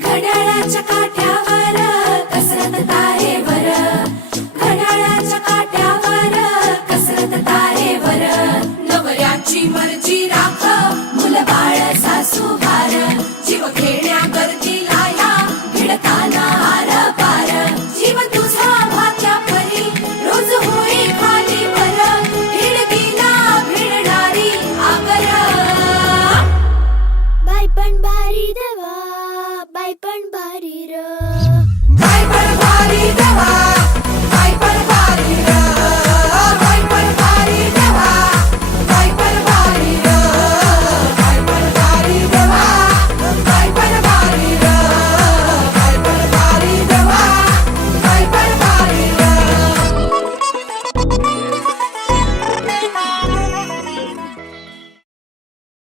घड्याळाच्या काट्यावर कसरत तारेवर, घड्याळाच्या काट्यावर कसरत तारेवर. नवऱ्याची मर्जी राख, मुलं बाळ सासू हार, जीव खेळण्या करती लाया भिडताना आर पार. जीव तुझा भात्या परी रोज होई खाली वर, हिडकीला भिडणारी आगर. बाई पण भारी देवा, बाई पण भारी र, बाई पण भारी